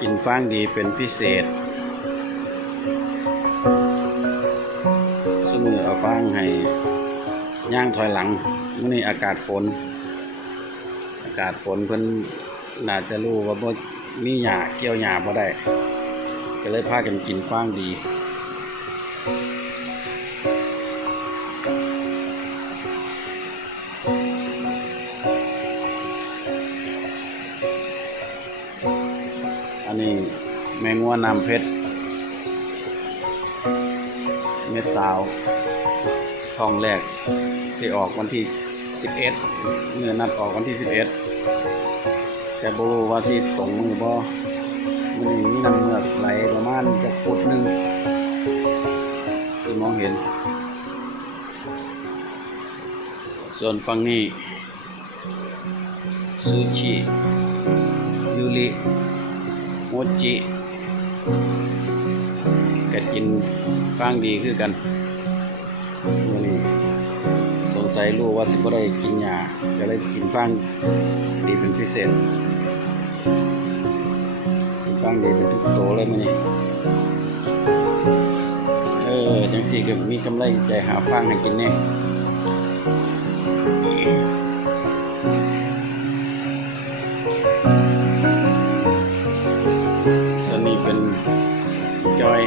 กินฟางดีเป็นพิเศษสมือเอาฟางให้ย่างถอยหลังมื่อนี้อากาศฝน อากาศฝนเพิ่นน่าจะรู้ว่าบ่มีหญ้าเกี่ยวหญ้าบ่ได้ ก็เลยพากันกินฟางดี นี้แมงวัวน้ำเพชร เม็ดสาว ทองแรกสิออกวันที่ 11เมื่อนัดออกวันที่ 11 แต่บรูว่าที่ตรงมือบ่มันมีน้ำเงือกไหลประมาณจะฟุตหนึ่งที่มองเห็น ส่วนฝั่งนี้ซูชิ มจิก็กินฟางดีคือกันมื้อนี้สงสัยรู้ว่าสิบ่ได้กินยาก็เลยกินฟางดีเป็นพิเศษกินฟางดีเป็นทุกโตเลยมื้อนี้เออจังซี่ก็มีกำไรใจหาฟางให้กินแน่ส่ จอย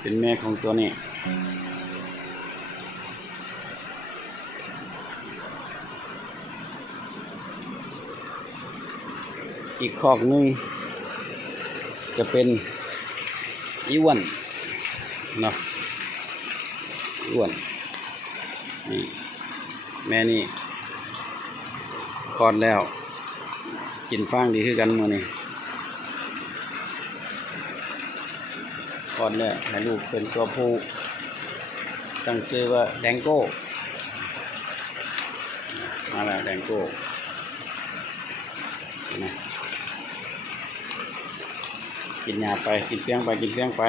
เป็นแม่ของตัวนี้อีกคอกหนึง จะเป็นอีอ้วนเนาะอีอ้วนนี่แม่นี่ คอดแล้ว กินฟางดีคือกันมือนี่ก่อนเนี่ยให้ลูกเป็นตัวผู้ตั้งชื่อว่าแดงโก้มาแล้วแดงโก้นะกินยาไปกินเฟี้ยงไปกินเฟี้ยงไป